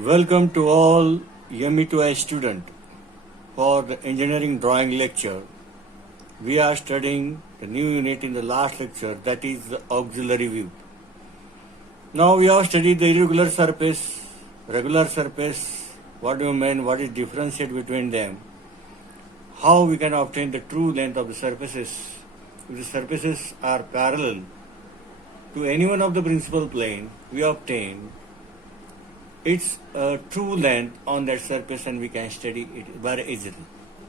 Welcome to all ME2I student for the engineering drawing lecture. We are studying the new unit in the last lecture, that is the auxiliary view. Now we have studied the irregular surface, regular surface, what do you mean, what is differentiate between them, how we can obtain the true length of the surfaces. If the surfaces are parallel to any one of the principal plane, we obtain its true length on that surface and we can study it very easily.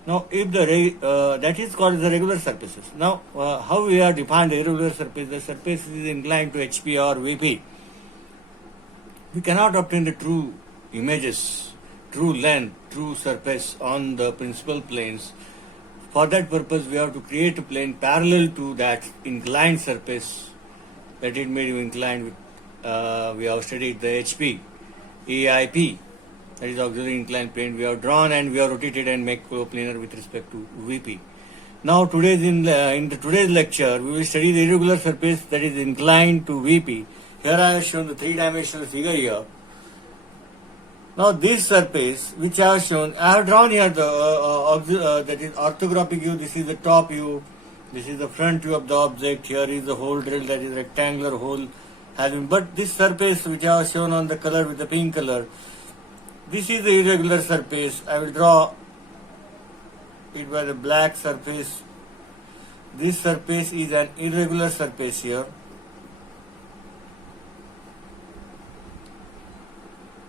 Now, if that is called the regular surfaces. Now, how we are defined the irregular surface? The surface is inclined to HP or VP. We cannot obtain the true images, true length, true surface on the principal planes. For that purpose, we have to create a plane parallel to that inclined surface that it may be inclined with. We have studied the HP. AIP, that is auxiliary inclined plane, we have drawn and we have rotated and make coplanar with respect to VP. Now in today's lecture, we will study the irregular surface that is inclined to VP. Here I have shown the three-dimensional figure here. Now this surface which I have shown, I have drawn here the that is orthographic view. This is the top view. This is the front view of the object. Here is the hole drill, that is rectangular hole. But this surface which I have shown on the color with the pink color, this is the irregular surface. I will draw it by the black surface. This surface is an irregular surface here.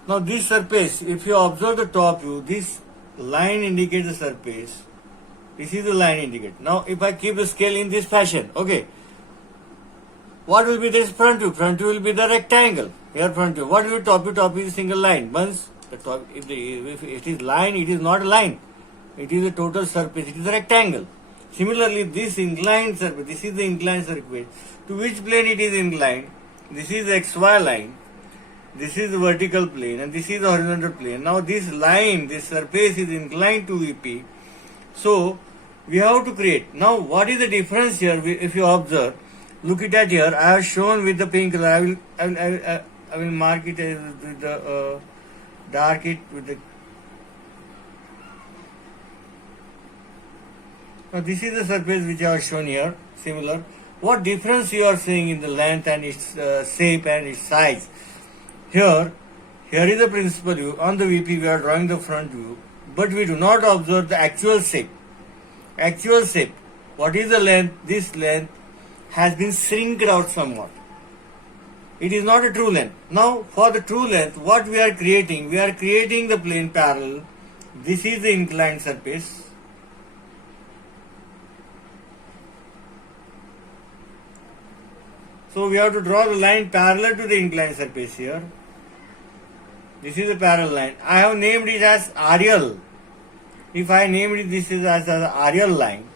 Now this surface, if you observe the top view, this line indicates the surface. This is the line indicated. Now if I keep the scale in this fashion, okay. What will be this front view? Front view will be the rectangle. Here front view. What will be top view? Top view is single line. Once the top, if it is line, it is not a line. It is a total surface. It is a rectangle. Similarly, this inclined surface. This is the inclined surface. To which plane it is inclined? This is the XY line. This is the vertical plane, and this is the horizontal plane. Now this line, this surface is inclined to VP. So we have to create. Now what is the difference here? If you observe. Look it at here. I have shown with the pink color. I will mark it as with the dark it with the. Now this is the surface which I have shown here. Similar. What difference you are seeing in the length and its shape and its size? Here is the principal view. On the VP we are drawing the front view, but we do not observe the actual shape. Actual shape. What is the length? This length has been shrinked out somewhat. It is not a true length. Now for the true length, what we are creating the plane parallel. This is the inclined surface. So we have to draw the line parallel to the inclined surface here. This is a parallel line. I have named it as RL. If I named it this is as an RL line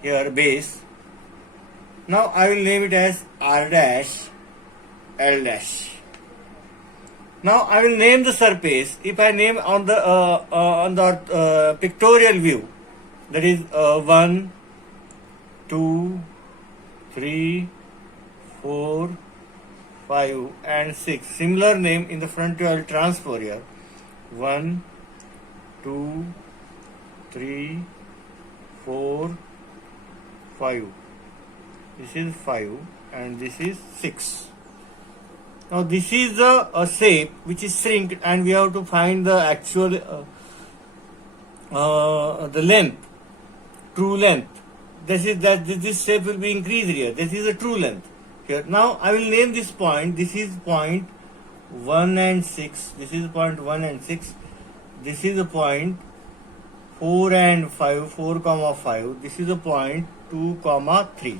here base. Now I will name it as R dash L dash. Now I will name the surface. If I name on the pictorial view, that is 1, 2, 3, 4, 5 and 6. Similar name in the front view I will transfer here. 1, 2, 3, 4, 5. This is 5 and this is 6. Now this is the shape which is shrinked and we have to find the actual the length, true length. This shape will be increased here. This is the true length here. Now I will name this point. This is point 1 and 6. This is point 1 and 6. This is the point 4 and 5. 4 comma 5. This is the point 2 comma 3.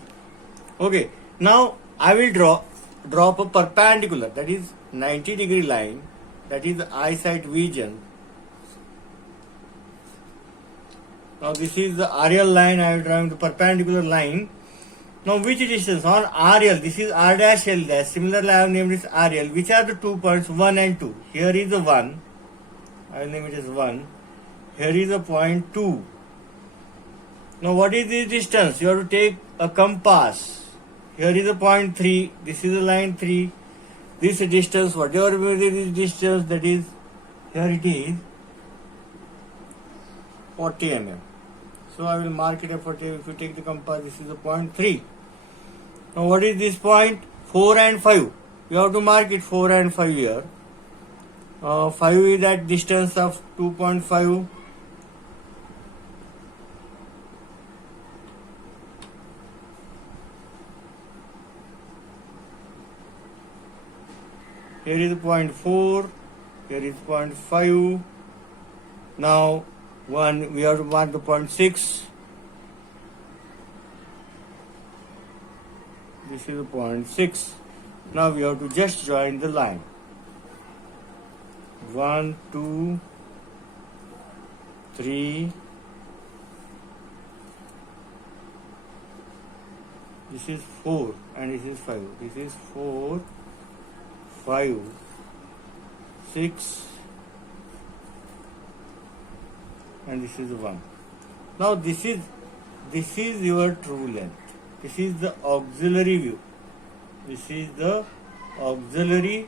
Okay, now I will drop a perpendicular, that is 90-degree line, that is the eyesight vision. Now this is the RL line. I will draw the perpendicular line. Now which distance on RL? This is R dash L dash. Similarly, I have named this RL. Which are the 2 points 1 and 2? Here is the 1. I will name it as 1. Here is the point 2. Now what is this distance? You have to take a compass. Here is a point 3. This is a line 3. This distance, whatever may be this distance, that is Here it is 40 mm. So I will mark it at 40. If you take the compass, this is the point 3. Now what is this point? 4 and 5. You have to mark it 4 and 5 here. 5 is at distance of 2.5. Here is point 4. Here is point 5. Now we have to mark the point 6. This is the point 6. Now we have to just join the line. 1, 2, 3. This is 4 and this is 5. This is 4, 5, 6, and this is 1. Now this is your true length. This is the auxiliary view. This is the auxiliary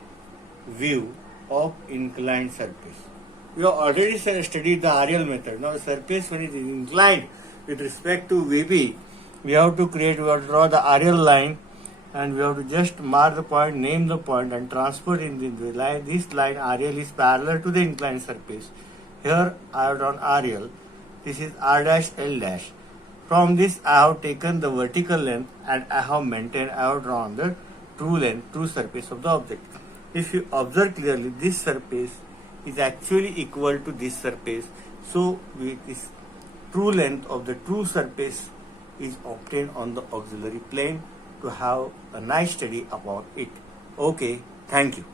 view of inclined surface. We have already studied the aerial method. Now surface when it is inclined with respect to VP, we have to draw the aerial line, and we have to just mark the point, name the point, and transfer in the line. This line aerial is parallel to the inclined surface. Here I have drawn aerial. This is R dash L dash. From this I have taken the vertical length and I have drawn the true length, true surface of the object. If you observe clearly, this surface is actually equal to this surface. So this true length of the true surface is obtained on the auxiliary plane. To have a nice study about it. Okay, thank you.